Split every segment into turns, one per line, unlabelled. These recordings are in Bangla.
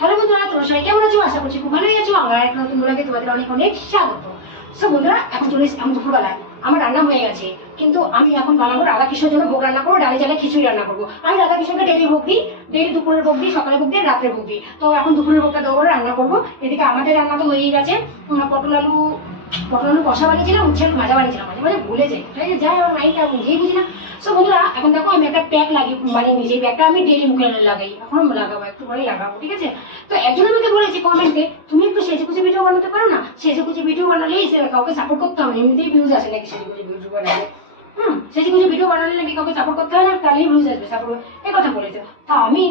হ্যালো বন্ধুরা, তোমরা সবাই কেমন আছো? আশা করছি খুব ভালোই আছো। আমার একটা নতুন ব্লগে তোমাদের অনেক অনেক স্বাগত। সো বন্ধুরা, এখন চলে এসেছি আমি দুপুরবেলায়। আমার রান্না হয়ে গেছে। কিন্তু আমি এখন বানাবো রাধাকৃষ্ণের জন্য ভোগ রান্না করব ডালে জালে খিচুড়ি রান্না করব। আমি রাধাকৃষ্ণকে ডেলি ভোগ দিই ডেলি দুপুরের ভোগ দিই সকালে ভোগ দিই রাত্রে ভোগ দিই। তো এখন দুপুরের ভোগটা দেবো, রান্না করব। এদিকে আমাদের রান্না তো হয়েই গেছে। পটল আলু আলু কষা বানিয়েছিলাম উচ্ছে আলু ভাজা বানিয়েছিলাম, মাঝে মাঝে ভুলে যাই। তাই যে যাই আমার মাইন্ডটা বুঝেই বুঝি না। সো বন্ধুরা, এখন দেখো, আমি একটা প্যাক লাগিয়ে মানে নিজে প্যাকটা আমি ডেলি মুখে লাগাই। এখন লাগাবো একটু পরে লাগাবো, ঠিক আছে? তো একজন আমাকে বলেছে কমেন্টে তুমি একটু সেজে কুচি ভিডিও বানাতে পারো না? সেজে কুচি ভিডিও বানালেই সে কাউকে সাপোর্ট করতে হবে এমনিতেই ভিউজ আসে নাকি সেজে কুচি ভিডিও বানালে হুম সেজে কুচি ভিডিও বানালে নাকি কাউকে সাপোর্ট করতে হয় না? তাহলেই ভিউজ আসবে সাপোর্ট এই কথা বলেছে। তা আমি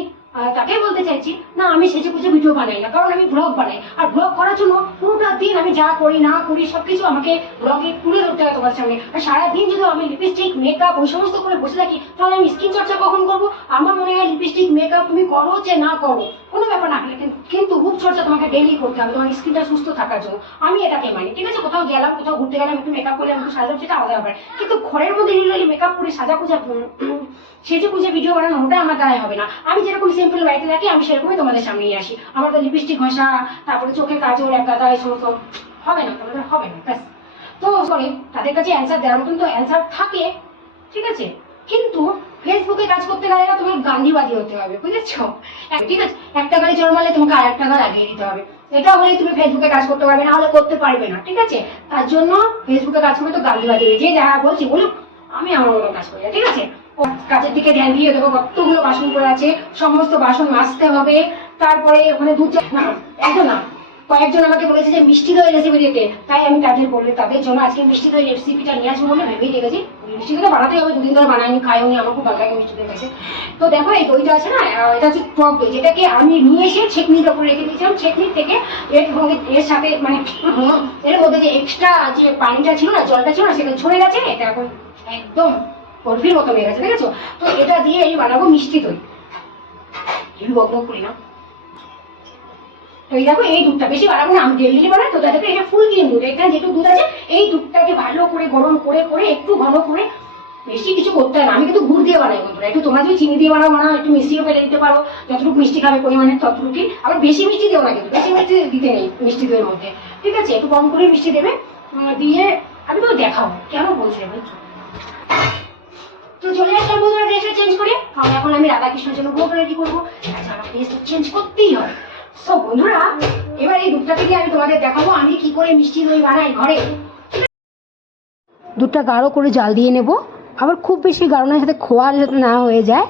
তাকেই বলতে চাইছি, না, আমি সেজে কুচে ভিডিও বানাই না, কারণ আমি ব্লগ বানাই। আর ব্লগ করার জন্য পুরোটা দিন আমি যা করি, না করি, সবকিছু আমাকে ব্লগে তুলে ধরতে হয় তোমার সামনে। আর সারাদিন যদি আমি লিপস্টিক মেকআপ ওই সমস্ত করে বসে থাকি, তাহলে আমি স্কিন চর্চা কখন করব? আমার মনে হয় লিপস্টিক মেকআপ তুমি করো যে না করো, কোনো ব্যাপার না। কিন্তু- রূপ চর্চা তোমাকে ডেলি করতে হবে, তোমার স্কিনটা সুস্থ থাকার জন্য। আমি এটাকে মানি, ঠিক আছে? কোথাও গেলাম, কোথাও ঘুরতে গেলাম, একটু মেকআপ করলে একটু সাজাবো সেটা আলাদা ব্যাপার। কিন্তু ঘরের মধ্যে মেকআপ করে সাজা পূজা সেজে পুজো ভিডিও বানানো, ওটা আমার দ্বারাই হবে না। আমি যেরকম সিম্পল বাড়িতে থাকি, আমি সেরকমই তোমাদের সামনে নিয়ে আসি। আমার তো লিপস্টিক ঘষা, তারপরে চোখে কাজল, এক গাদা, এই সমস্ত হবে না, তোমাদের হবে না, ব্যাস। তো সরি তাদের কাছে অ্যান্সার দেওয়ার মতন তো অ্যান্সার থাকে, ঠিক আছে? কিন্তু ফেসবুকে কাজ করতে গেলে না তোমার গান্ধীবাদী হতে হবে, বুঝেছ? ঠিক আছে? একটা গাড়ি জন্মালে তোমাকে আর একটা গাড়ি লাগিয়ে দিতে হবে। এটা হলে তুমি ফেসবুকে কাজ করতে পারবে না, হলে করতে পারবে না, ঠিক আছে? তার জন্য ফেসবুকে কাজ করবে তো গান্ধীবাদী যে যারা বলছি, বলুক, আমি আমার মতো কাজ করি, ঠিক আছে? কাজের দিকে ধ্যান দিয়ে দেখো কতগুলো বাসন পড়ে আছে, সমস্ত বাসন মাজতে হবে। তারপরে ওখানে দু চার না একজন না, কয়েকজন আমাকে বলেছে যে মিষ্টি দই রেসিপি দিতে। তাই আমি তাদের বললে তাদের জন্য আজকে মিষ্টি দই রেসিপিটা নিয়ে আসব বলে ভেবেই রেখেছি। মিষ্টি দই বানাতেই হবে, দুদিন ধরে বানাইনি খাইও নি আমার খুব ভালো লাগে মিষ্টি দই খাইতে তো দেখো এই দইটা আছে না এটা হচ্ছে টক দই, যেটাকে আমি নিয়ে এসে ছেকনির ওপরে রেখে দিয়েছিলাম। ছেকনির থেকে এর সঙ্গে এর সাথে মানে এর মধ্যে যে এক্সট্রা যে পানিটা ছিল না, জলটা ছিল না, সেটা ছড়ে গেছে। এটা এখন একদম বরফির মতো হয়ে গেছে, দেখেছ? তো এটা দিয়ে আমি বানাবো মিষ্টি দই। আমি বক বক করি না? তো এই দেখো, এই দুধটা বেশি বাড়াবো না, আমি ডেলি বানাই, তো দেখো এটা ফুল ক্রিম দুধ, এখানে যেটুকু দুধ আছে, এই দুধটাকে ভালো করে গরম করে করে, একটু ঘন করে বেশি কিছু করতে হয় না। আমি কিন্তু গুড় দিয়ে বানাই, বন্ধুরা। একটু তোমরা যদি চিনি দিয়ে বানাও বানাও, একটু মিষ্টিও ফেলে দিতে পারো। যতটুকু মিষ্টি খাবে পরিমাণে, ততটুকুই। আবার বেশি মিষ্টি দেবো না কিন্তু, বেশি মিষ্টি দিতে নেই মিষ্টি দইয়ের মধ্যে। ঠিক আছে? একটু কম করে মিষ্টি দেবে দিয়ে আমি তো দেখাবো। কেন বলছি আমি তো চলে আসলাম বন্ধুরা ড্রেসটা কারণ এখন আমি রাধাকৃষ্ণের জন্য ভোগ রেডি করব। আচ্ছা আমার চেঞ্জ করতেই হয় সো বন্ধুরা, এবার এই দুধটা থেকে আমি তোমাদের দেখাবো, আমি কি করে মিষ্টি দই বানাই ঘরে।
দুধটা গাঢ় করে জাল দিয়ে নেব। আবার খুব বেশি না যাতে খোয়া যাতে না হয়ে যায়।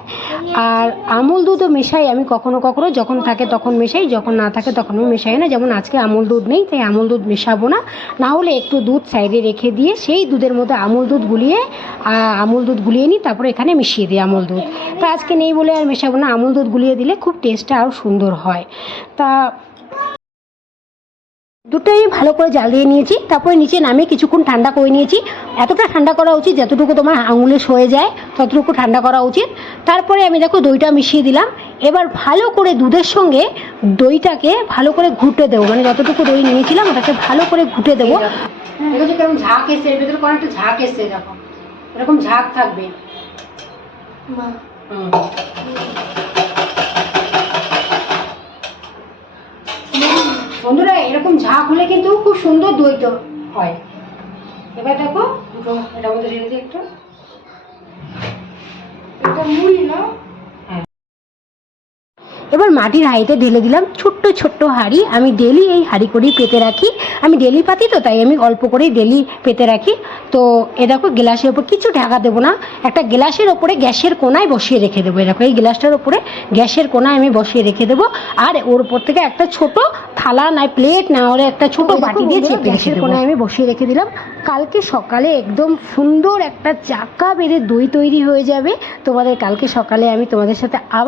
আর আমুল দুধও মেশাই আমি কখনো কখনো যখন থাকে তখন মেশাই, যখন না থাকে তখন আমি মেশাই না। যেমন আজকে আমুল দুধ নেই, তাই আমুল দুধ মেশাবো না। না হলে একটু দুধ সাইডে রেখে দিয়ে সেই দুধের মধ্যে আমুল দুধ গুলিয়ে আমুল দুধ গুলিয়ে নিই, তারপরে এখানে মিশিয়ে দিই আমুল দুধ। তা আজকে নেই বলে আর মেশাবো না। আমুল দুধ গুলিয়ে দিলে খুব টেস্টটা আরও সুন্দর হয়। তা দুটোই ভালো করে জ্বালিয়ে নিয়েছি। তারপরে নিচে নামিয়ে কিছুক্ষণ ঠান্ডা করে নিয়েছি। এতটা ঠান্ডা করা উচিত যতটুকু তোমার আঙুলে সয়ে যায় ততটুকু ঠান্ডা করা উচিত। তারপরে আমি দেখো দইটা মিশিয়ে দিলাম। এবার ভালো করে দুধের সঙ্গে দইটাকে ভালো করে ঘুটে দেবো। মানে যতটুকু দই নিয়েছিলাম ওটাকে ভালো করে ঘুটে দেবো।
দেখো। কেমন ঝাঁক এসছে। এর ভেতরে কোনো একটা ঝাঁক এসছে দেখো। এরকম ঝাঁক থাকবে। হুম। বন্ধুরা, এরকম ঝাঁক হলে কিন্তু খুব সুন্দর দৈত হয়। এবার দেখো, এটা আমাদের রেখে একটু এটা মুড়ি না
এবার মাটির হাঁড়িতে ঢেলে দিলাম ছোট্ট ছোট্ট হাঁড়ি। আমি ডেলি এই হাঁড়ি করেই পেতে রাখি। আমি ডেলি পাতি তো তাই আমি অল্প করেই ডেলি পেতে রাখি। তো এ দেখো গ্লাসের ওপর কিছু ঢাকা দেবো না। একটা গ্লাসের ওপরে গ্যাসের কোনায় বসিয়ে রেখে দেবো। এরকম এই গ্লাসটার ওপরে গ্যাসের কোনায় আমি বসিয়ে রেখে দেবো। আর ওর ওপর থেকে একটা ছোট থালা নাই প্লেট না হলে একটা ছোট বাটি দিয়ে চেপে গ্যাসের কোনায় আমি বসিয়ে রেখে দিলাম। কালকে সকালে একদম সুন্দর একটা চাকা বেঁধে দই তৈরি হয়ে যাবে। তোমাদের কালকে সকালে আমি তোমাদের সাথে আবার